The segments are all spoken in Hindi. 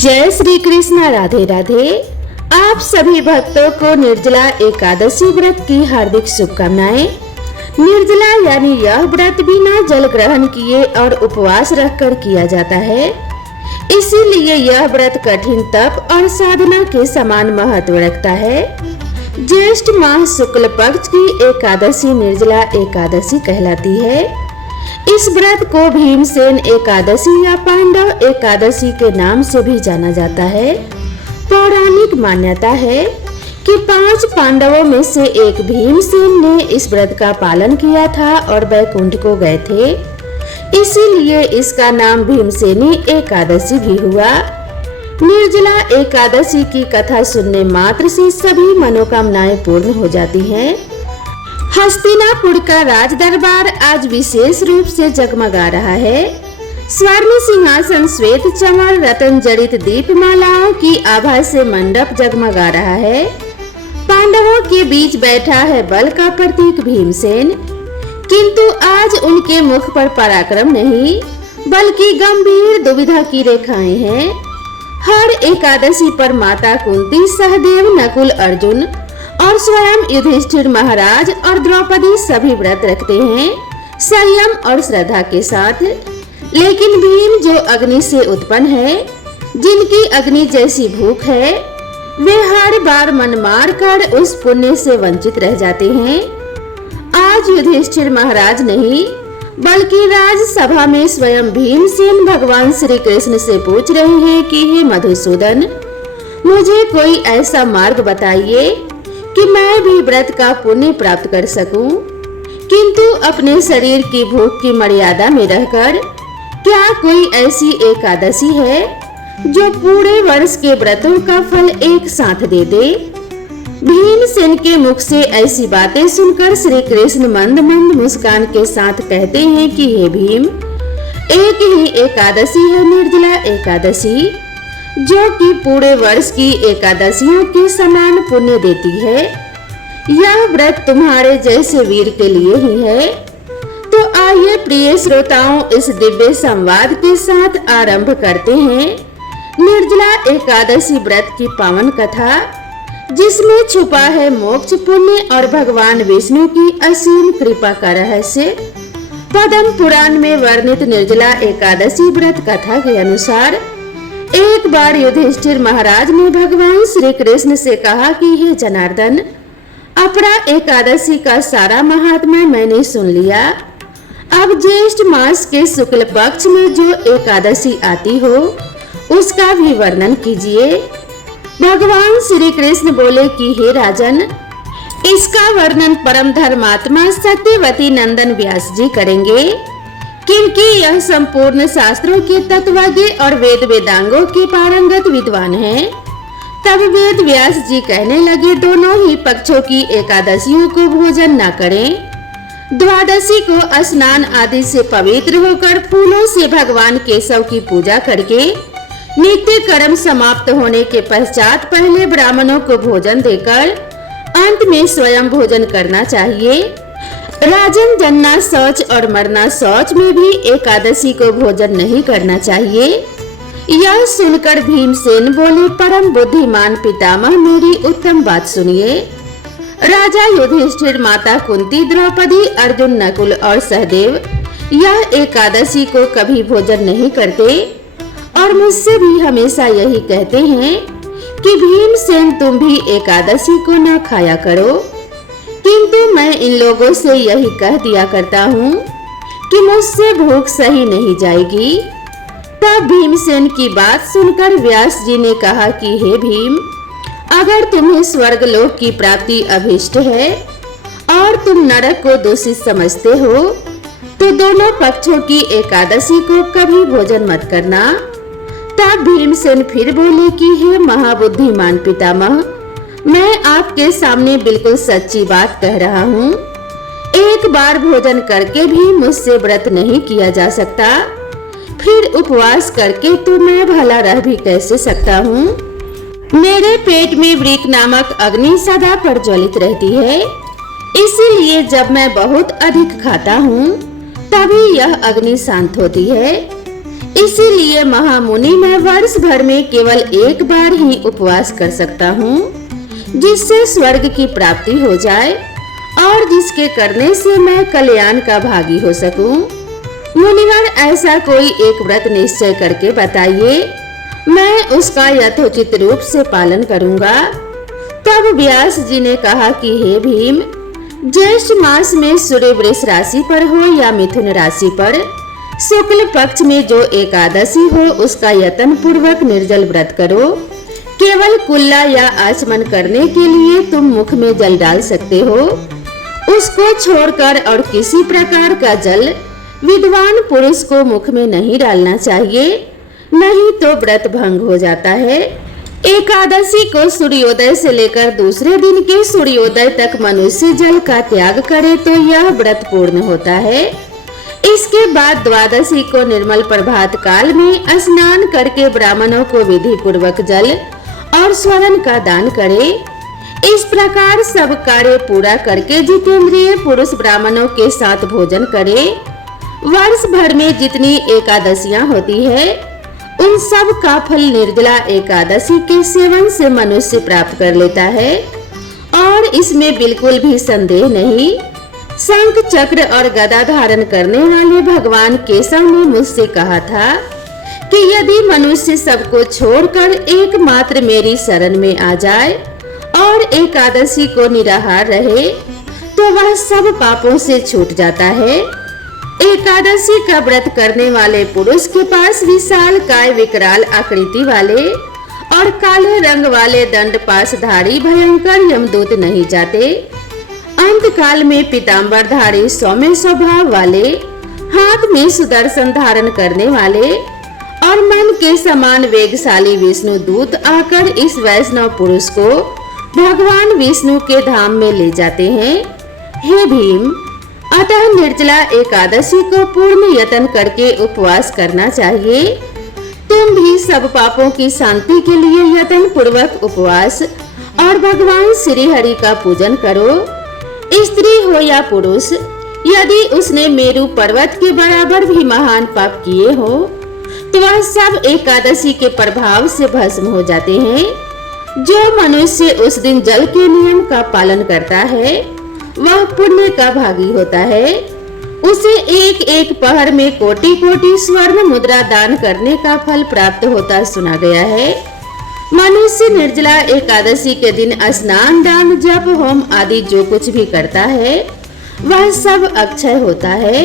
जय श्री कृष्ण। राधे राधे। आप सभी भक्तों को निर्जला एकादशी व्रत की हार्दिक शुभकामनाएं। निर्जला यानी यह व्रत बिना जल ग्रहण किए और उपवास रखकर किया जाता है, इसीलिए यह व्रत कठिन तप और साधना के समान महत्व रखता है। ज्येष्ठ माह शुक्ल पक्ष की एकादशी निर्जला एकादशी कहलाती है। इस व्रत को भीमसेन एकादशी या पांडव एकादशी के नाम से भी जाना जाता है। पौराणिक मान्यता है कि 5 पांडवों में से एक भीमसेन ने इस व्रत का पालन किया था और वैकुंठ को गए थे, इसीलिए इसका नाम भीमसेनी एकादशी भी हुआ। निर्जला एकादशी की कथा सुनने मात्र से सभी मनोकामनाएं पूर्ण हो जाती हैं। हस्तिनापुर का राज दरबार आज विशेष रूप से जगमगा रहा है। स्वर्ण सिंहासन, श्वेत चमर, रतन जड़ित दीपमालाओं की आभा से मंडप जगमगा रहा है। पांडवों के बीच बैठा है बल का प्रतीक भीमसेन, किंतु आज उनके मुख पर पराक्रम नहीं बल्कि गंभीर दुविधा की रेखाएं हैं। हर एकादशी पर माता कुंती, सहदेव, नकुल, अर्जुन और स्वयं युधिष्ठिर महाराज और द्रौपदी सभी व्रत रखते हैं संयम और श्रद्धा के साथ। लेकिन भीम जो अग्नि से उत्पन्न है, जिनकी अग्नि जैसी भूख है, वे हर बार मन मार कर उस पुण्य से वंचित रह जाते हैं। आज युधिष्ठिर महाराज नहीं बल्कि राजसभा में स्वयं भीमसेन भगवान श्री कृष्ण से पूछ रहे हैं कि हे मधुसूदन, मुझे कोई ऐसा मार्ग बताइए कि मैं भी व्रत का पुण्य प्राप्त कर सकूं, किंतु अपने शरीर की भूख की मर्यादा में रहकर। क्या कोई ऐसी एकादशी है जो पूरे वर्ष के व्रतों का फल एक साथ दे दे? भीमसेन के मुख से ऐसी बातें सुनकर श्री कृष्ण मंद मंद मुस्कान के साथ कहते हैं कि हे भीम, एक ही एकादशी है निर्जला एकादशी, जो कि पूरे वर्ष की एकादशियों के समान पुण्य देती है। यह व्रत तुम्हारे जैसे वीर के लिए ही है। तो आइए प्रिय श्रोताओं, इस दिव्य संवाद के साथ आरंभ करते हैं निर्जला एकादशी व्रत की पावन कथा, जिसमें छुपा है मोक्ष, पुण्य और भगवान विष्णु की असीम कृपा का रहस्य। पद्म पुराण में वर्णित निर्जला एकादशी व्रत कथा के अनुसार एक बार युधिष्ठिर महाराज ने भगवान श्री कृष्ण से कहा कि हे जनार्दन, अपरा एकादशी का सारा महात्म्य मैंने सुन लिया। अब ज्येष्ठ मास के शुक्ल पक्ष में जो एकादशी आती हो उसका भी वर्णन कीजिए। भगवान श्री कृष्ण बोले कि हे राजन, इसका वर्णन परम धर्मात्मा सत्यवती नंदन व्यास जी करेंगे, क्योंकि यह संपूर्ण शास्त्रों के तत्वज्ञ और वेद वेदांगों के पारंगत विद्वान हैं। तब वेद व्यास जी कहने लगे, दोनों ही पक्षों की एकादशियों को भोजन न करें। द्वादशी को स्नान आदि से पवित्र होकर फूलों से भगवान केशव की पूजा करके नित्य कर्म समाप्त होने के पश्चात पहले ब्राह्मणों को भोजन देकर अंत में स्वयं भोजन करना चाहिए। राजन, जन्ना शौच और मरना शौच में भी एकादशी को भोजन नहीं करना चाहिए। यह सुनकर भीमसेन बोले, परम बुद्धिमान पितामह, मेरी उत्तम बात सुनिए। राजा युधिष्ठिर, माता कुंती, द्रौपदी, अर्जुन, नकुल और सहदेव यह एकादशी को कभी भोजन नहीं करते और मुझसे भी हमेशा यही कहते हैं कि भीमसेन, तुम भी एकादशी को न खाया करो। किंतु मैं इन लोगों से यही कह दिया करता हूँ कि मुझसे भूख सही नहीं जाएगी। तब भीमसेन की बात सुनकर व्यास जी ने कहा कि हे भीम, अगर तुम्हें स्वर्गलोक की प्राप्ति अभिष्ट है और तुम नरक को दूषित समझते हो, तो दोनों पक्षों की एकादशी को कभी भोजन मत करना। तब भीमसेन फिर बोले कि हे महाबुद्धिमान पितामह, मैं आपके सामने बिल्कुल सच्ची बात कह रहा हूँ। एक बार भोजन करके भी मुझसे व्रत नहीं किया जा सकता, फिर उपवास करके तो मैं भला रह भी कैसे सकता हूँ। मेरे पेट में वृक नामक अग्नि सदा प्रज्वलित रहती है, इसीलिए जब मैं बहुत अधिक खाता हूँ तभी यह अग्नि शांत होती है। इसीलिए महामुनि मैं वर्ष भर में केवल एक बार ही उपवास कर सकता हूँ, जिससे स्वर्ग की प्राप्ति हो जाए और जिसके करने से मैं कल्याण का भागी हो सकूं। मुनिवर, ऐसा कोई एक व्रत निश्चय करके बताइए, मैं उसका यथोचित रूप से पालन करूंगा। तब व्यास जी ने कहा कि हे भीम, ज्येष्ठ मास में सूर्य वृष राशि पर हो या मिथुन राशि पर शुक्ल पक्ष में जो एकादशी हो, उसका यत्न पूर्वक निर्जल व्रत करो। केवल कुल्ला या आचमन करने के लिए तुम मुख में जल डाल सकते हो, उसको छोड़कर और किसी प्रकार का जल विद्वान पुरुष को मुख में नहीं डालना चाहिए, नहीं तो व्रत भंग हो जाता है। एकादशी को सूर्योदय से लेकर दूसरे दिन के सूर्योदय तक मनुष्य जल का त्याग करे तो यह व्रत पूर्ण होता है। इसके बाद द्वादशी को निर्मल प्रभात काल में स्नान करके ब्राह्मणों को विधि पूर्वक जल और स्वर्ण का दान करे। इस प्रकार सब कार्य पूरा करके जितेंद्रिय पुरुष ब्राह्मणों के साथ भोजन करे। वर्ष भर में जितनी एकादशियां होती है, उन सब का फल निर्जला एकादशी के सेवन से मनुष्य प्राप्त कर लेता है और इसमें बिल्कुल भी संदेह नहीं। शंख चक्र और गदा धारण करने वाले भगवान केशव ने मुझसे कहा था कि यदि मनुष्य सबको छोड़कर एकमात्र मेरी शरण में आ जाए और एकादशी को निराहार रहे तो वह सब पापों से छूट जाता है। एकादशी का व्रत करने वाले पुरुष के पास विशाल काय विकराल आकृति वाले और काले रंग वाले दंड पाशधारी भयंकर यमदूत नहीं जाते। अंत काल में पीतांबरधारी सौम्य स्वभाव वाले, हाथ में सुदर्शन धारण करने वाले और मन के समान वेगशाली विष्णु दूत आकर इस वैष्णव पुरुष को भगवान विष्णु के धाम में ले जाते हैं। हे भीम, अतः निर्जला एकादशी को पूर्ण यत्न करके उपवास करना चाहिए। तुम भी सब पापों की शांति के लिए यत्न पूर्वक उपवास और भगवान श्री हरि का पूजन करो। स्त्री हो या पुरुष, यदि उसने मेरु पर्वत के बराबर भी महान पाप किए हो तो वह सब एकादशी के प्रभाव से भस्म हो जाते हैं। जो मनुष्य उस दिन जल के नियम का पालन करता है वह पुण्य का भागी होता है। उसे एक एक पहर में कोटि कोटि स्वर्ण मुद्रा दान करने का फल प्राप्त होता सुना गया है। मनुष्य निर्जला एकादशी के दिन स्नान, दान, जप, होम आदि जो कुछ भी करता है वह सब अक्षय होता है।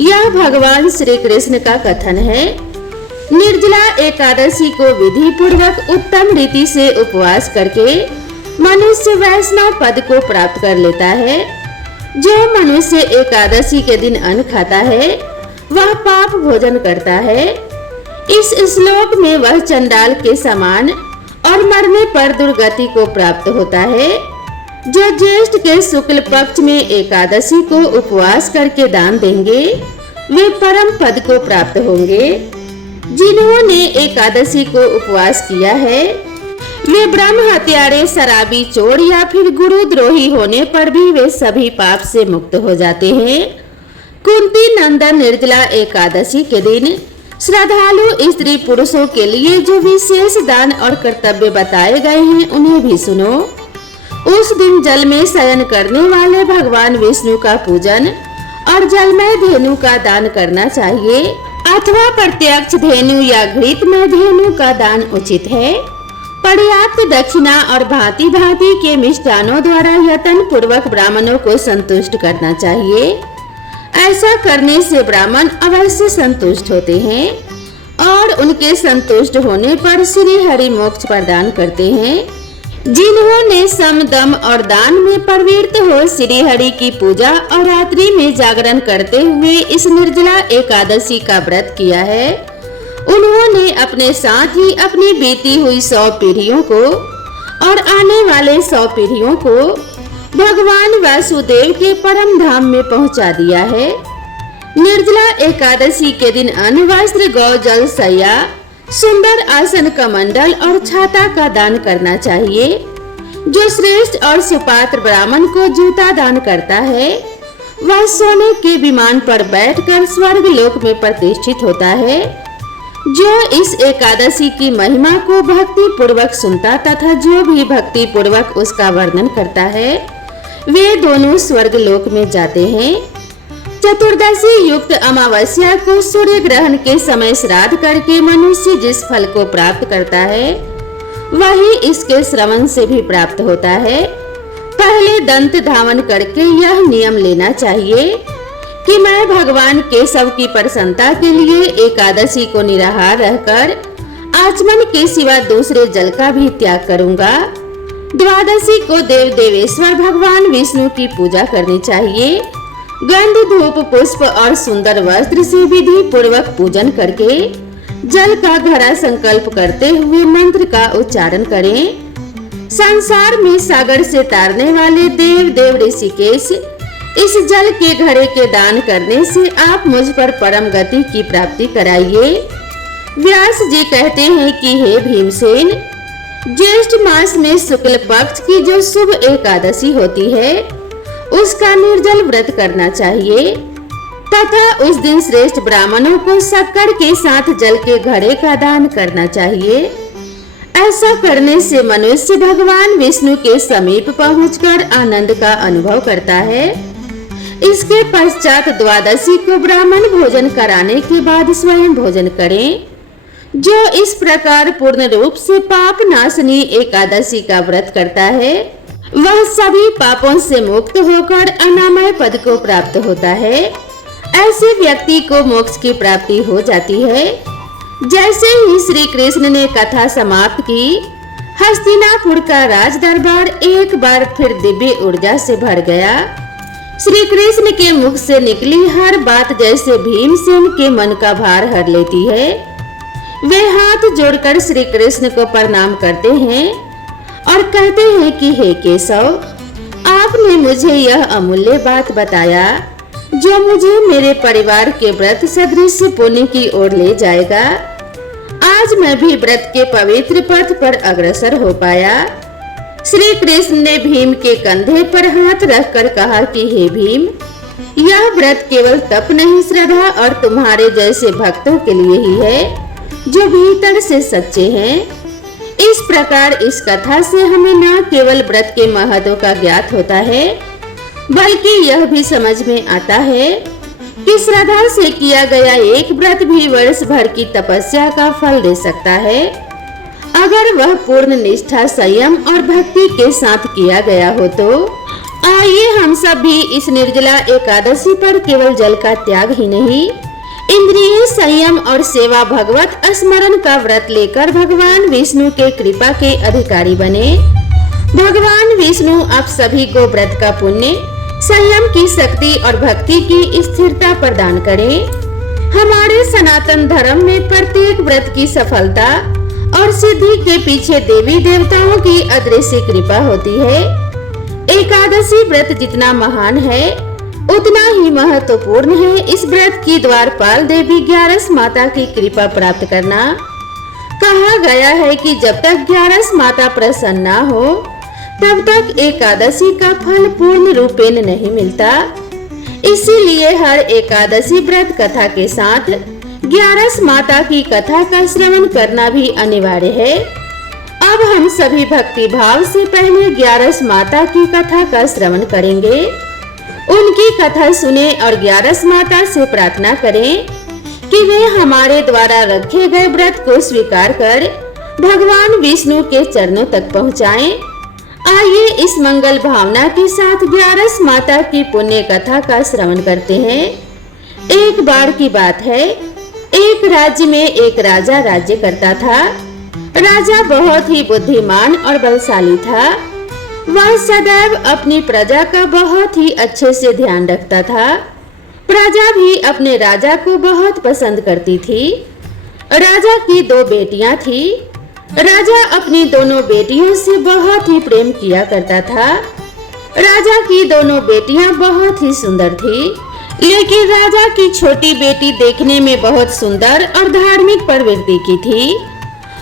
यह भगवान श्री कृष्ण का कथन है। निर्जला एकादशी को विधि पूर्वक उत्तम रीति से उपवास करके मनुष्य वैष्णव पद को प्राप्त कर लेता है। जो मनुष्य एकादशी के दिन अन्न खाता है वह पाप भोजन करता है। इस श्लोक में वह चंडाल के समान और मरने पर दुर्गति को प्राप्त होता है। जो ज्येष्ठ के शुक्ल पक्ष में एकादशी को उपवास करके दान देंगे वे परम पद को प्राप्त होंगे। जिन्होंने एकादशी को उपवास किया है वे ब्रह्म हत्यारे, शराबी, चोर या फिर गुरुद्रोही होने पर भी वे सभी पाप से मुक्त हो जाते हैं। कुंती नंदन निर्जला एकादशी के दिन श्रद्धालु स्त्री पुरुषों के लिए जो विशेष दान और कर्तव्य बताए गए हैं उन्हें भी सुनो। उस दिन जल में शयन करने वाले भगवान विष्णु का पूजन और जलमय धेनु का दान करना चाहिए अथवा प्रत्यक्ष धेनु या घृतमय धेनु का दान उचित है। पर्याप्त दक्षिणा और भांति भांति के मिष्टानों द्वारा यत्न पूर्वक ब्राह्मणों को संतुष्ट करना चाहिए। ऐसा करने से ब्राह्मण अवश्य संतुष्ट होते हैं और उनके संतुष्ट होने पर श्री हरि मोक्ष प्रदान करते हैं। जिन्होंने सम, दम और दान में प्रवृत्त हो श्री हरि की पूजा और रात्रि में जागरण करते हुए इस निर्जला एकादशी का व्रत किया है, उन्होंने अपने साथ ही अपनी बीती हुई 100 पीढ़ियों को और आने वाले 100 पीढ़ियों को भगवान वासुदेव के परम धाम में पहुंचा दिया है। निर्जला एकादशी के दिन अन्न, वस्त्र, गौ, जल, शैया, सुंदर आसन, कमंडल और छाता का दान करना चाहिए। जो श्रेष्ठ और सुपात्र ब्राह्मण को जूता दान करता है वह सोने के विमान पर बैठकर स्वर्ग लोक में प्रतिष्ठित होता है। जो इस एकादशी की महिमा को भक्ति पूर्वक सुनता तथा जो भी भक्ति पूर्वक उसका वर्णन करता है वे दोनों स्वर्ग लोक में जाते हैं। चतुर्दशी युक्त अमावस्या को सूर्य ग्रहण के समय श्राद्ध करके मनुष्य जिस फल को प्राप्त करता है वही इसके श्रवण से भी प्राप्त होता है। पहले दंत धावन करके यह नियम लेना चाहिए कि मैं भगवान केशव की प्रसन्नता के लिए एकादशी को निराहार रहकर आचमन के सिवा दूसरे जल का भी त्याग करूंगा। द्वादशी को देव देवेश्वर भगवान विष्णु की पूजा करनी चाहिए। गंध धूप पुष्प और सुंदर वस्त्र से विधि पूर्वक पूजन करके जल का घड़ा संकल्प करते हुए मंत्र का उच्चारण करें। संसार में सागर से तारने वाले देव देव ऋषिकेश, इस जल के घड़े के दान करने से आप मुझ पर परम गति की प्राप्ति कराइए। व्यास जी कहते हैं कि हे भीमसेन, ज्येष्ठ मास में शुक्ल पक्ष की जो शुभ एकादशी होती है उसका निर्जल व्रत करना चाहिए तथा उस दिन श्रेष्ठ ब्राह्मणों को शक्कर के साथ जल के घड़े का दान करना चाहिए। ऐसा करने से मनुष्य भगवान विष्णु के समीप पहुंचकर आनंद का अनुभव करता है। इसके पश्चात द्वादशी को ब्राह्मण भोजन कराने के बाद स्वयं भोजन करें। जो इस प्रकार पूर्ण रूप से पाप नाशनी एकादशी का व्रत करता है वह सभी पापों से मुक्त होकर अनामय पद को प्राप्त होता है। ऐसे व्यक्ति को मोक्ष की प्राप्ति हो जाती है। जैसे ही श्री कृष्ण ने कथा समाप्त की, हस्तिनापुर का राज दरबार एक बार फिर दिव्य ऊर्जा से भर गया। श्री कृष्ण के मुख से निकली हर बात जैसे भीमसेन के मन का भार हर लेती है। वे हाथ जोड़कर श्री कृष्ण को प्रणाम करते हैं और कहते हैं कि हे केशव, आपने मुझे यह अमूल्य बात बताया जो मुझे मेरे परिवार के व्रत सदृश पुण्य की ओर ले जाएगा। आज मैं भी व्रत के पवित्र पथ पर अग्रसर हो पाया। श्री कृष्ण ने भीम के कंधे पर हाथ रखकर कहा कि हे भीम, यह व्रत केवल तप नहीं, श्रद्धा और तुम्हारे जैसे भक्तों के लिए ही है जो भीतर से सच्चे हैं। इस प्रकार इस कथा से हमें न केवल व्रत के महत्व का ज्ञात होता है बल्कि यह भी समझ में आता है कि श्रद्धा से किया गया एक व्रत भी वर्ष भर की तपस्या का फल दे सकता है अगर वह पूर्ण निष्ठा, संयम और भक्ति के साथ किया गया हो। तो आइए हम सब भी इस निर्जला एकादशी पर केवल जल का त्याग ही नहीं, इंद्रिय संयम और सेवा भगवत स्मरण का व्रत लेकर भगवान विष्णु के कृपा के अधिकारी बने। भगवान विष्णु आप सभी को व्रत का पुण्य, संयम की शक्ति और भक्ति की स्थिरता प्रदान करें। हमारे सनातन धर्म में प्रत्येक व्रत की सफलता और सिद्धि के पीछे देवी देवताओं की अदृश्य कृपा होती है। एकादशी व्रत जितना महान है उतना ही महत्वपूर्ण है इस व्रत की द्वारपाल देवी ग्यारस माता की कृपा प्राप्त करना। कहा गया है कि जब तक ग्यारस माता प्रसन्न न हो तब तक एकादशी का फल पूर्ण रूपेण नहीं मिलता। इसीलिए हर एकादशी व्रत कथा के साथ ग्यारस माता की कथा का श्रवण करना भी अनिवार्य है। अब हम सभी भक्ति भाव से पहले ग्यारस माता की कथा का श्रवण करेंगे। उनकी कथा सुने और ग्यारस माता से प्रार्थना करें कि वे हमारे द्वारा रखे गए व्रत को स्वीकार कर भगवान विष्णु के चरणों तक पहुँचाएं। आइए इस मंगल भावना के साथ ग्यारस माता की पुण्य कथा का श्रवण करते हैं। एक बार की बात है, एक राज्य में एक राजा राज्य करता था। राजा बहुत ही बुद्धिमान और बलशाली था। वह सदैव अपनी प्रजा का बहुत ही अच्छे से ध्यान रखता था। प्रजा भी अपने राजा को बहुत पसंद करती थी। राजा की 2 बेटियां थी। राजा अपनी दोनों बेटियों से बहुत ही प्रेम किया करता था। राजा की दोनों बेटियां बहुत ही सुंदर थी, लेकिन राजा की छोटी बेटी देखने में बहुत सुंदर और धार्मिक प्रवृत्ति की थी।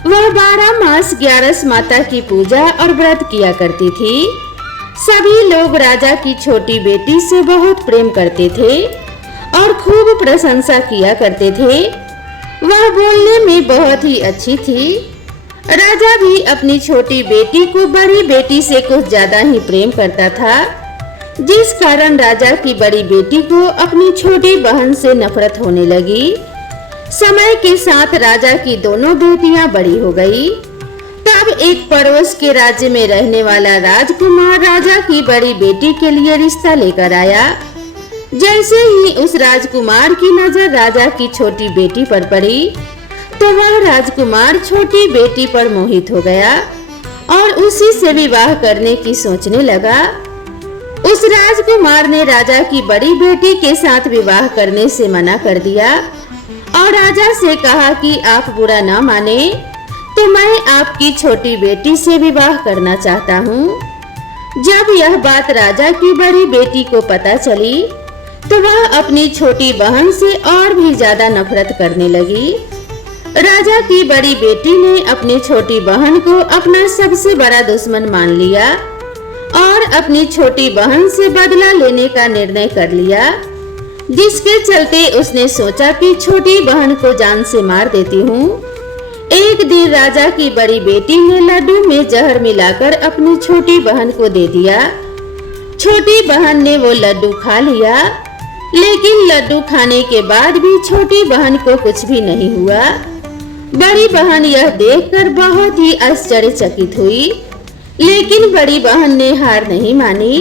वह 12 मास ग्यारस माता की पूजा और व्रत किया करती थी। सभी लोग राजा की छोटी बेटी से बहुत प्रेम करते थे और खूब प्रशंसा किया करते थे। वह बोलने में बहुत ही अच्छी थी। राजा भी अपनी छोटी बेटी को बड़ी बेटी से कुछ ज्यादा ही प्रेम करता था, जिस कारण राजा की बड़ी बेटी को अपनी छोटी बहन से नफरत होने लगी। समय के साथ राजा की दोनों बेटियां बड़ी हो गई। तब एक पड़ोस के राज्य में रहने वाला राजकुमार राजा की बड़ी बेटी के लिए रिश्ता लेकर आया। जैसे ही उस राजकुमार की नजर राजा की छोटी बेटी पर पड़ी, तो वह राजकुमार छोटी बेटी पर मोहित हो गया और उसी से विवाह करने की सोचने लगा। उस राजकुमार ने राजा की बड़ी बेटी के साथ विवाह करने से मना कर दिया और राजा से कहा कि आप बुरा ना माने तो मैं आपकी छोटी बेटी से विवाह करना चाहता हूँ। जब यह बात राजा की बड़ी बेटी को पता चली, तो वह अपनी छोटी बहन से और भी ज्यादा नफरत करने लगी। राजा की बड़ी बेटी ने अपनी छोटी बहन को अपना सबसे बड़ा दुश्मन मान लिया और अपनी छोटी बहन से बदला लेने का निर्णय कर लिया, जिसके चलते उसने सोचा कि छोटी बहन को जान से मार देती हूँ। एक दिन राजा की बड़ी बेटी ने लड्डू में जहर मिलाकर अपनी छोटी बहन को दे दिया। छोटी बहन ने वो लड्डू खा लिया, लेकिन लड्डू खाने के बाद भी छोटी बहन को कुछ भी नहीं हुआ। बड़ी बहन यह देखकर बहुत ही आश्चर्यचकित हुई, लेकिन बड़ी बहन ने हार नहीं मानी।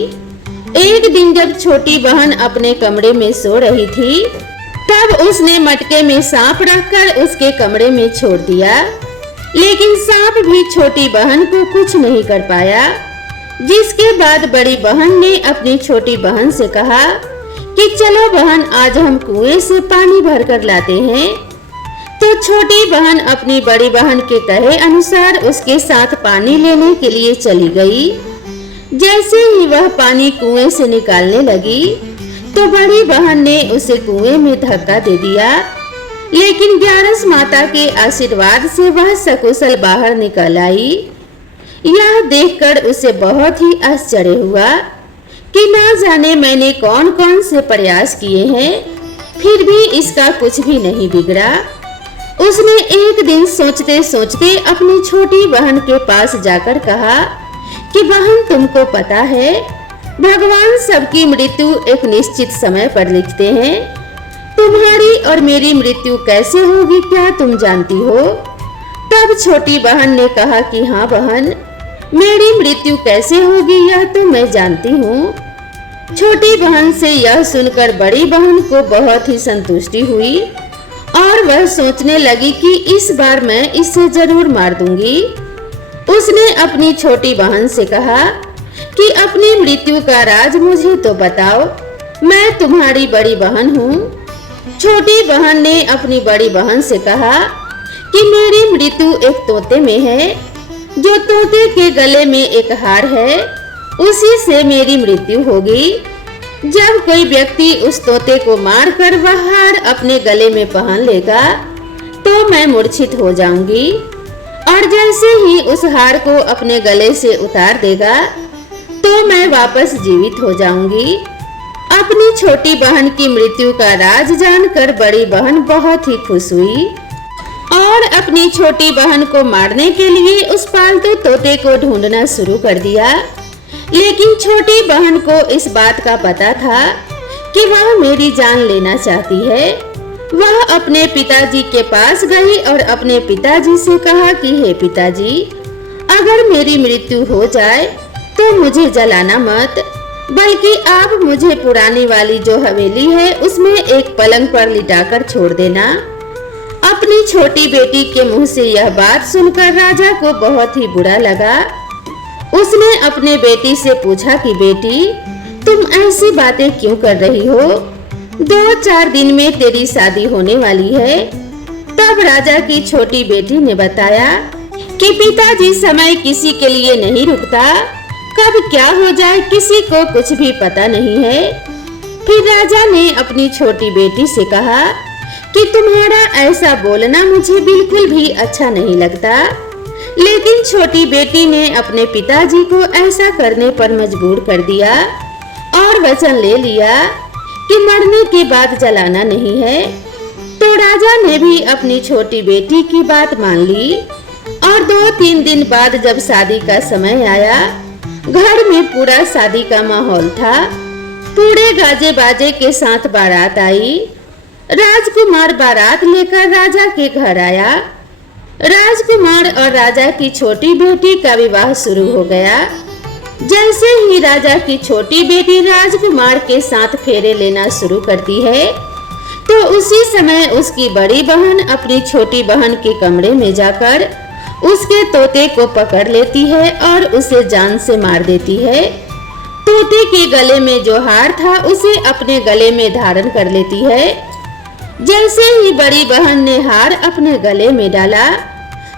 एक दिन जब छोटी बहन अपने कमरे में सो रही थी, तब उसने मटके में सांप रखकर उसके कमरे में छोड़ दिया, लेकिन सांप भी छोटी बहन को कुछ नहीं कर पाया। जिसके बाद बड़ी बहन ने अपनी छोटी बहन से कहा कि चलो बहन, आज हम कुएं से पानी भरकर लाते हैं। तो छोटी बहन अपनी बड़ी बहन के कहे अनुसार उसके साथ पानी लेने के लिए चली गई। जैसे ही वह पानी कुएं से निकालने लगी, तो बड़ी बहन ने उसे कुएं में धक्का दे दिया, लेकिन ग्यारस माता के आशीर्वाद से वह सकुशल बाहर निकल आई। यह देखकर उसे बहुत ही आश्चर्य हुआ कि ना जाने मैंने कौन कौन से प्रयास किए हैं, फिर भी इसका कुछ भी नहीं बिगड़ा। उसने एक दिन सोचते सोचते अपनी छोटी बहन के पास जाकर कहा कि बहन, तुमको पता है भगवान सबकी मृत्यु एक निश्चित समय पर लिखते हैं। तुम्हारी और मेरी मृत्यु कैसे होगी क्या तुम जानती हो? तब छोटी बहन ने कहा कि हाँ बहन, मेरी मृत्यु कैसे होगी यह तो मैं जानती हूँ। छोटी बहन से यह सुनकर बड़ी बहन को बहुत ही संतुष्टि हुई और वह सोचने लगी कि इस बार मैं इसे जरूर मार दूंगी। उसने अपनी छोटी बहन से कहा कि अपनी मृत्यु का राज मुझे तो बताओ, मैं तुम्हारी बड़ी बहन हूँ। छोटी बहन ने अपनी बड़ी बहन से कहा कि मेरी मृत्यु एक तोते में है, जो तोते के गले में एक हार है, उसी से मेरी मृत्यु होगी। जब कोई व्यक्ति उस तोते को मारकर वह हार अपने गले में पहन लेगा, तो मैं मूर्छित हो जाऊंगी, और जैसे ही उस हार को अपने गले से उतार देगा, तो मैं वापस जीवित हो जाऊंगी। अपनी छोटी बहन की मृत्यु का राज जानकर बड़ी बहन बहुत ही खुश हुई और अपनी छोटी बहन को मारने के लिए उस पालतू तोते को ढूंढना शुरू कर दिया। लेकिन छोटी बहन को इस बात का पता था कि वह मेरी जान लेना चाहती है। वह अपने पिताजी के पास गई और अपने पिताजी से कहा कि हे पिताजी, अगर मेरी मृत्यु हो जाए तो मुझे जलाना मत, बल्कि आप मुझे पुरानी वाली जो हवेली है उसमें एक पलंग पर लिटाकर छोड़ देना। अपनी छोटी बेटी के मुंह से यह बात सुनकर राजा को बहुत ही बुरा लगा। उसने अपने बेटी से पूछा कि बेटी, तुम ऐसी बातें क्यों कर रही हो? 2-4 दिन में तेरी शादी होने वाली है। तब राजा की छोटी बेटी ने बताया कि पिताजी, समय किसी के लिए नहीं रुकता, कब क्या हो जाए किसी को कुछ भी पता नहीं है। फिर राजा ने अपनी छोटी बेटी से कहा कि तुम्हारा ऐसा बोलना मुझे बिल्कुल भी अच्छा नहीं लगता। लेकिन छोटी बेटी ने अपने पिताजी को ऐसा करने पर मजबूर कर दिया और वचन ले लिया कि मरने के बाद जलाना नहीं है। तो राजा ने भी अपनी छोटी बेटी की बात मान ली और 2-3 दिन बाद जब शादी का समय आया, घर में पूरा शादी का माहौल था। पूरे गाजे बाजे के साथ बारात आई। राजकुमार बारात लेकर राजा के घर आया। राजकुमार और राजा की छोटी बेटी का विवाह शुरू हो गया। जैसे ही राजा की छोटी बेटी राजकुमार के साथ फेरे लेना शुरू करती है, तो उसी समय उसकी बड़ी बहन अपनी छोटी बहन के कमरे में जाकर उसके तोते को पकड़ लेती है और उसे जान से मार देती है। तोते के गले में जो हार था उसे अपने गले में धारण कर लेती है। जैसे ही बड़ी बहन ने हार अपने गले में डाला,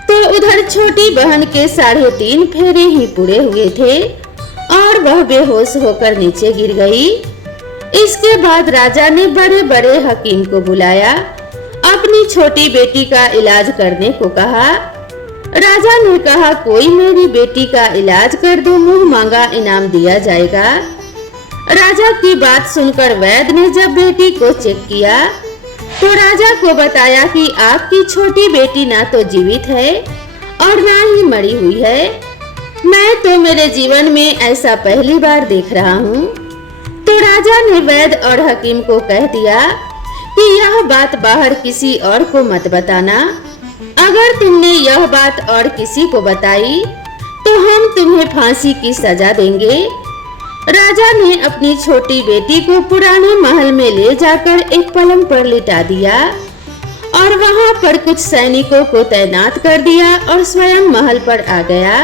तो उधर छोटी बहन के 3.5 फेरे ही पूरे हुए थे और वह बेहोश होकर नीचे गिर गई। इसके बाद राजा ने बड़े बड़े हकीम को बुलाया, अपनी छोटी बेटी का इलाज करने को कहा। राजा ने कहा, कोई मेरी बेटी का इलाज कर दो, मुंह मांगा इनाम दिया जाएगा। राजा की बात सुनकर वैद्य ने जब बेटी को चेक किया, तो राजा को बताया कि आपकी छोटी बेटी ना तो जीवित है और ना ही मरी हुई है। मैं तो मेरे जीवन में ऐसा पहली बार देख रहा हूँ। तो राजा ने वैद्य और हकीम को कह दिया कि यह बात बाहर किसी और को मत बताना। अगर तुमने यह बात और किसी को बताई तो हम तुम्हें फांसी की सजा देंगे। राजा ने अपनी छोटी बेटी को पुराने महल में ले जाकर एक पलंग पर लिटा दिया और वहां पर कुछ सैनिकों को तैनात कर दिया और स्वयं महल पर आ गया।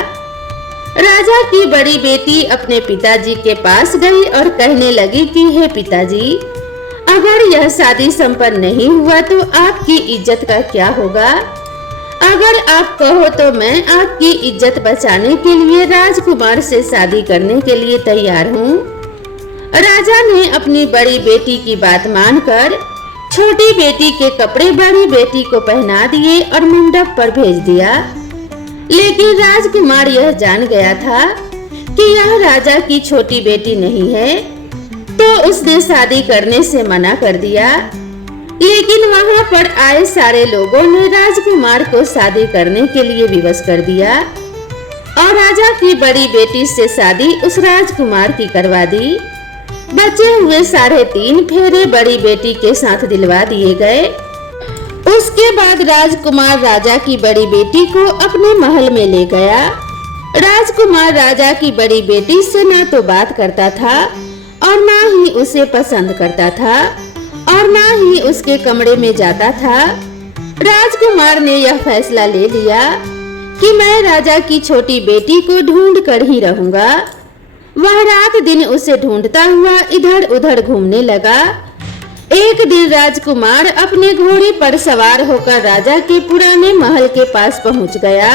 राजा की बड़ी बेटी अपने पिताजी के पास गई और कहने लगी कि हे पिताजी, अगर यह शादी संपन्न नहीं हुआ तो आपकी इज्जत का क्या होगा? अगर आप कहो तो मैं आपकी इज्जत बचाने के लिए राजकुमार से शादी करने के लिए तैयार हूँ। राजा ने अपनी बड़ी बेटी की बात मानकर छोटी बेटी के कपड़े बड़ी बेटी को पहना दिए और मंडप पर भेज दिया। लेकिन राजकुमार यह जान गया था कि यह राजा की छोटी बेटी नहीं है, तो उसने शादी करने से मना कर दिया। लेकिन वहां पर आए सारे लोगों ने राजकुमार को शादी करने के लिए विवश कर दिया और राजा की बड़ी बेटी से शादी उस राजकुमार की करवा दी। बचे हुए 3.5 फेरे बड़ी बेटी के साथ दिलवा दिए गए। उसके बाद राजकुमार राजा की बड़ी बेटी को अपने महल में ले गया। राजकुमार राजा की बड़ी बेटी से ना तो बात करता था और ना ही उसे पसंद करता था और ना ही उसके कमरे में जाता था। राजकुमार ने यह फैसला ले लिया कि मैं राजा की छोटी बेटी को ढूंढ कर ही रहूंगा। वह रात दिन उसे ढूंढता हुआ इधर उधर घूमने लगा। एक दिन राजकुमार अपने घोड़े पर सवार होकर राजा के पुराने महल के पास पहुंच गया,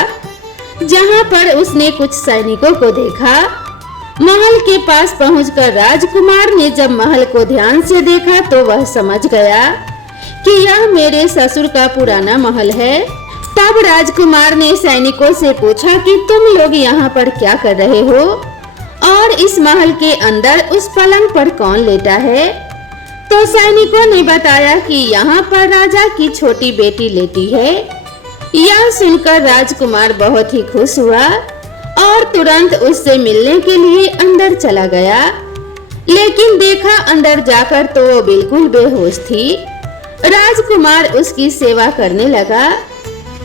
जहां पर उसने कुछ सैनिकों को देखा। महल के पास पहुंचकर राजकुमार ने जब महल को ध्यान से देखा तो वह समझ गया कि यह मेरे ससुर का पुराना महल है। तब राजकुमार ने सैनिकों से पूछा कि तुम लोग यहाँ पर क्या कर रहे हो और इस महल के अंदर उस पलंग पर कौन लेटा है? तो सैनिकों ने बताया कि यहाँ पर राजा की छोटी बेटी लेटी है। यह सुनकर राजकुमार बहुत ही खुश हुआ और तुरंत उससे मिलने के लिए अंदर चला गया। लेकिन देखा अंदर जाकर तो वो बिल्कुल बेहोश थी। राजकुमार उसकी सेवा करने लगा।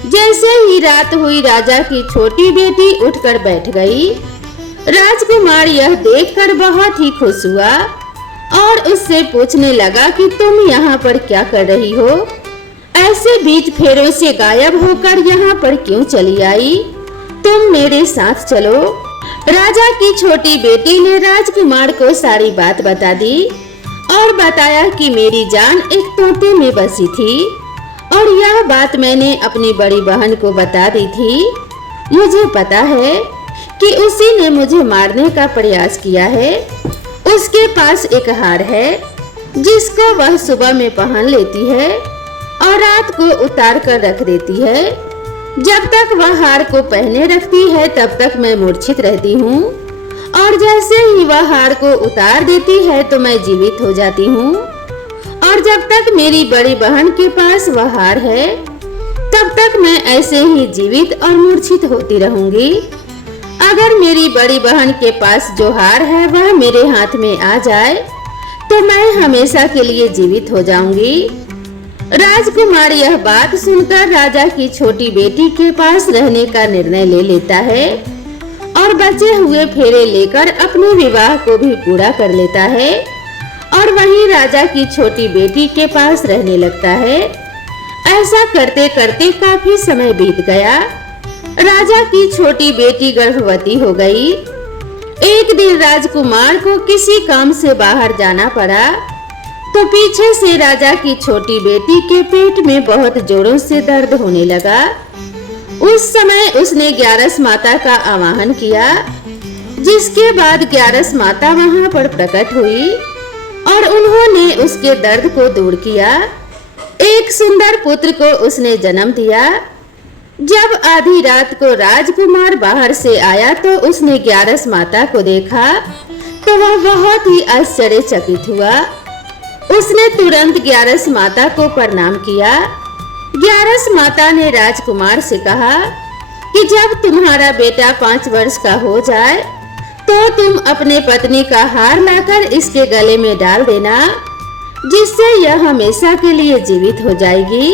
जैसे ही रात हुई राजा की छोटी बेटी उठकर बैठ गई। राजकुमार यह देखकर बहुत ही खुश हुआ और उससे पूछने लगा कि तुम यहाँ पर क्या कर रही हो? ऐसे बीच फेरों से गायब होकर यहाँ पर क्यों चली आई? तुम मेरे साथ चलो। राजा की छोटी बेटी ने राजकुमार को सारी बात बता दी और बताया कि मेरी जान एक तोते में बसी थी और यह बात मैंने अपनी बड़ी बहन को बता दी थी। मुझे पता है कि उसी ने मुझे मारने का प्रयास किया है। उसके पास एक हार है जिसको वह सुबह में पहन लेती है और रात को उतार कर रख देती है। जब तक वह हार को पहने रखती है तब तक मैं मूर्छित रहती हूँ और जैसे ही वह हार को उतार देती है तो मैं जीवित हो जाती हूँ। और और जब तक मेरी बड़ी बहन के पास वह हार है तब तक मैं ऐसे ही जीवित और मूर्छित होती रहूंगी। अगर मेरी बड़ी बहन के पास जो हार है वह मेरे हाथ में आ जाए तो मैं हमेशा के लिए जीवित हो जाऊंगी। राजकुमार यह बात सुनकर राजा की छोटी बेटी के पास रहने का निर्णय ले लेता है और बचे हुए फेरे लेकर अपने विवाह को भी पूरा कर लेता है और वहीं राजा की छोटी बेटी के पास रहने लगता है। ऐसा करते करते काफी समय बीत गया। राजा की छोटी बेटी गर्भवती हो गई। एक दिन राजकुमार को किसी काम से बाहर जाना पड़ा तो पीछे से राजा की छोटी बेटी के पेट में बहुत जोरों से दर्द होने लगा। उस समय उसने ग्यारस माता का आवाहन किया, जिसके बाद ग्यारस माता वहां पर प्रकट हुई और उन्होंने उसके दर्द को दूर किया। एक सुंदर पुत्र को उसने जन्म दिया। जब आधी रात को राजकुमार बाहर से आया तो उसने ग्यारस माता को देखा तो वह बहुत ही आश्चर्यचकित हुआ। उसने तुरंत ग्यारस माता को प्रणाम किया। ग्यारस माता ने राजकुमार से कहा कि जब तुम्हारा बेटा 5 वर्ष का हो जाए तो तुम अपने पत्नी का हार लाकर इसके गले में डाल देना, जिससे यह हमेशा के लिए जीवित हो जाएगी।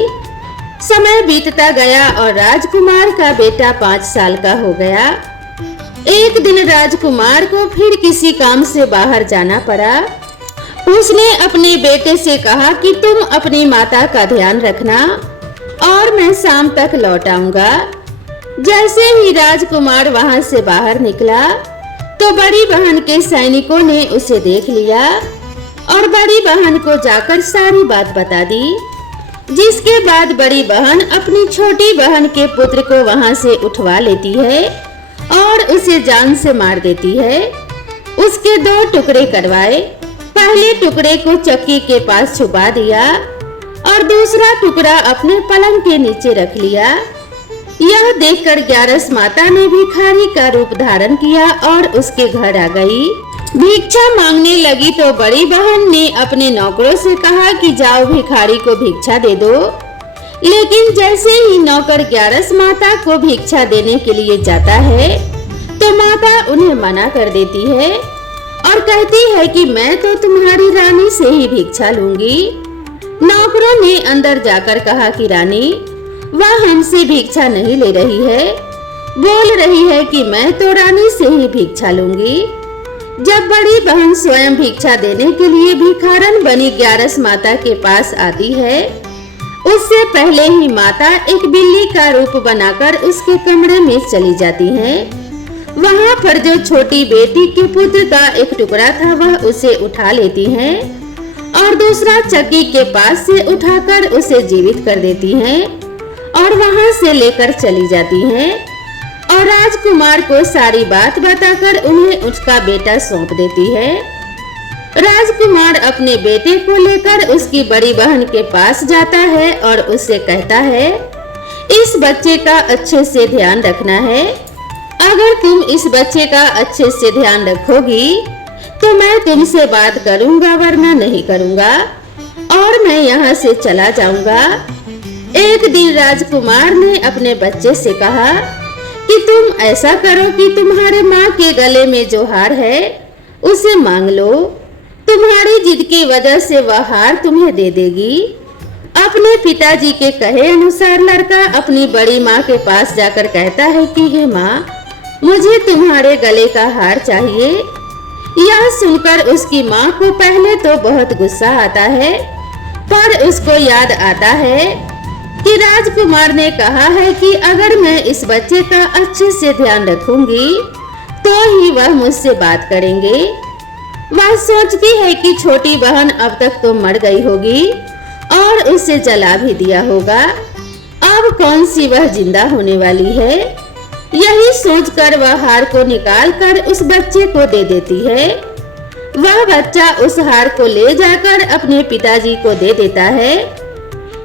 समय बीतता गया और राजकुमार का बेटा 5 साल का हो गया। एक दिन राजकुमार को फिर किसी काम से बाहर जाना पड़ा। उसने अपने बेटे से कहा कि तुम अपनी माता का ध्यान रखना और मैं शाम तक लौट आऊंगा। जैसे ही राजकुमार वहां से बाहर निकला तो बड़ी बहन के सैनिकों ने उसे देख लिया और बड़ी बहन को जाकर सारी बात बता दी, जिसके बाद बड़ी बहन अपनी छोटी बहन के पुत्र को वहां से उठवा लेती है और उसे जान से मार देती है। उसके 2 टुकड़े करवाए। पहले टुकड़े को चक्की के पास छुपा दिया और दूसरा टुकड़ा अपने पलंग के नीचे रख लिया। यह देखकर ग्यारस माता ने भिखारी का रूप धारण किया और उसके घर आ गई। भिक्षा मांगने लगी तो बड़ी बहन ने अपने नौकरों से कहा कि जाओ भिखारी को भिक्षा दे दो। लेकिन जैसे ही नौकर ग्यारस माता को भिक्षा देने के लिए जाता है तो माता उन्हें मना कर देती है और कहती है कि मैं तो तुम्हारी रानी से ही भिक्षा लूंगी। नौकरों ने अंदर जाकर कहा कि रानी, वह हमसे भिक्षा नहीं ले रही है, बोल रही है कि मैं तो रानी से ही भिक्षा लूंगी। जब बड़ी बहन स्वयं भिक्षा देने के लिए भिखारन बनी ग्यारस माता के पास आती है, उससे पहले ही माता एक बिल्ली का रूप बनाकर उसके कमरे में चली जाती है। वहां पर जो छोटी बेटी के पुत्र का एक टुकड़ा था वह उसे उठा लेती हैं और दूसरा चक्की के पास से उठाकर उसे जीवित कर देती हैं और वहां से लेकर चली जाती हैं और राजकुमार को सारी बात बताकर उन्हें उसका बेटा सौंप देती है। राजकुमार अपने बेटे को लेकर उसकी बड़ी बहन के पास जाता है और उससे कहता है, इस बच्चे का अच्छे से ध्यान रखना है। अगर तुम इस बच्चे का अच्छे से ध्यान रखोगी तो मैं तुमसे बात करूंगा, वरना नहीं करूंगा और मैं यहाँ से चला जाऊंगा। एक दिन राजकुमार ने अपने बच्चे से कहा कि तुम ऐसा करो कि तुम्हारे माँ के गले में जो हार है उसे मांग लो। तुम्हारी जिद की वजह से वह हार तुम्हें दे देगी। अपने पिताजी के कहे अनुसार लड़का अपनी बड़ी माँ के पास जाकर कहता है कि हे माँ, मुझे तुम्हारे गले का हार चाहिए। यह सुनकर उसकी माँ को पहले तो बहुत गुस्सा आता है, पर उसको याद आता है कि राजकुमार ने कहा है कि अगर मैं इस बच्चे का अच्छे से ध्यान रखूंगी तो ही वह मुझसे बात करेंगे। वह सोचती है कि छोटी बहन अब तक तो मर गई होगी और उसे जला भी दिया होगा, अब कौन सी वह जिंदा होने वाली है। यही सोचकर वह हार को निकालकर उस बच्चे को दे देती है। वह बच्चा उस हार को ले जाकर अपने पिताजी को दे देता है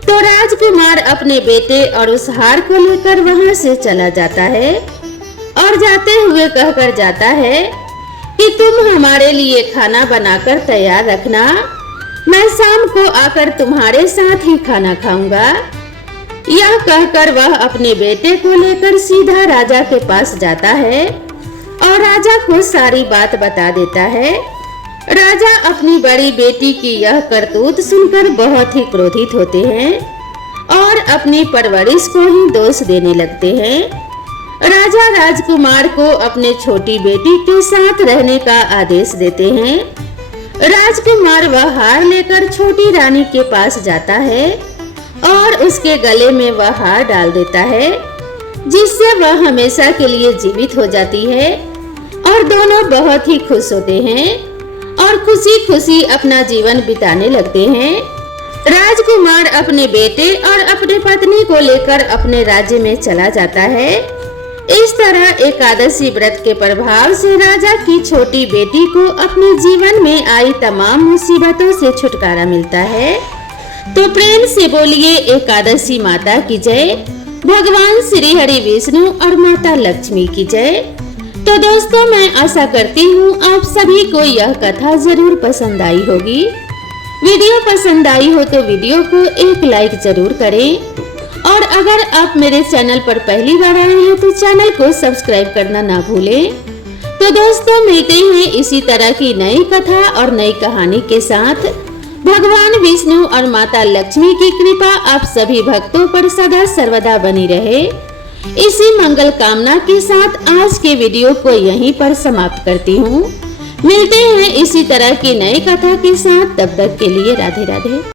तो राजकुमार अपने बेटे और उस हार को लेकर वहां से चला जाता है और जाते हुए कहकर जाता है कि तुम हमारे लिए खाना बनाकर तैयार रखना। मैं शाम को आकर तुम्हारे साथ ही खाना खाऊंगा। यह कहकर वह अपने बेटे को लेकर सीधा राजा के पास जाता है और राजा को सारी बात बता देता है। राजा अपनी बड़ी बेटी की यह करतूत सुनकर बहुत ही क्रोधित होते हैं और अपनी परवरिश को ही दोष देने लगते हैं। राजा राजकुमार को अपने छोटी बेटी के साथ रहने का आदेश देते हैं। राजकुमार वह हार लेकर छोटी रानी के पास जाता है और उसके गले में वह हार डाल देता है, जिससे वह हमेशा के लिए जीवित हो जाती है और दोनों बहुत ही खुश होते हैं और खुशी खुशी अपना जीवन बिताने लगते हैं। राजकुमार अपने बेटे और अपने पत्नी को लेकर अपने राज्य में चला जाता है। इस तरह एकादशी व्रत के प्रभाव से राजा की छोटी बेटी को अपने जीवन में आई तमाम मुसीबतों से छुटकारा मिलता है। तो प्रेम से बोलिए एकादशी माता की जय, भगवान श्री हरि विष्णु और माता लक्ष्मी की जय। तो दोस्तों, मैं आशा करती हूँ आप सभी को यह कथा जरूर पसंद आई होगी। वीडियो पसंद आई हो तो वीडियो को एक लाइक जरूर करें और अगर आप मेरे चैनल पर पहली बार आए हैं तो चैनल को सब्सक्राइब करना ना भूलें। तो दोस्तों, मिलते हैं इसी तरह की नई कथा और नई कहानी के साथ। भगवान विष्णु और माता लक्ष्मी की कृपा आप सभी भक्तों पर सदा सर्वदा बनी रहे। इसी मंगल कामना के साथ आज के वीडियो को यहीं पर समाप्त करती हूँ। मिलते हैं इसी तरह की नई कथा के साथ, तब तक के लिए राधे राधे।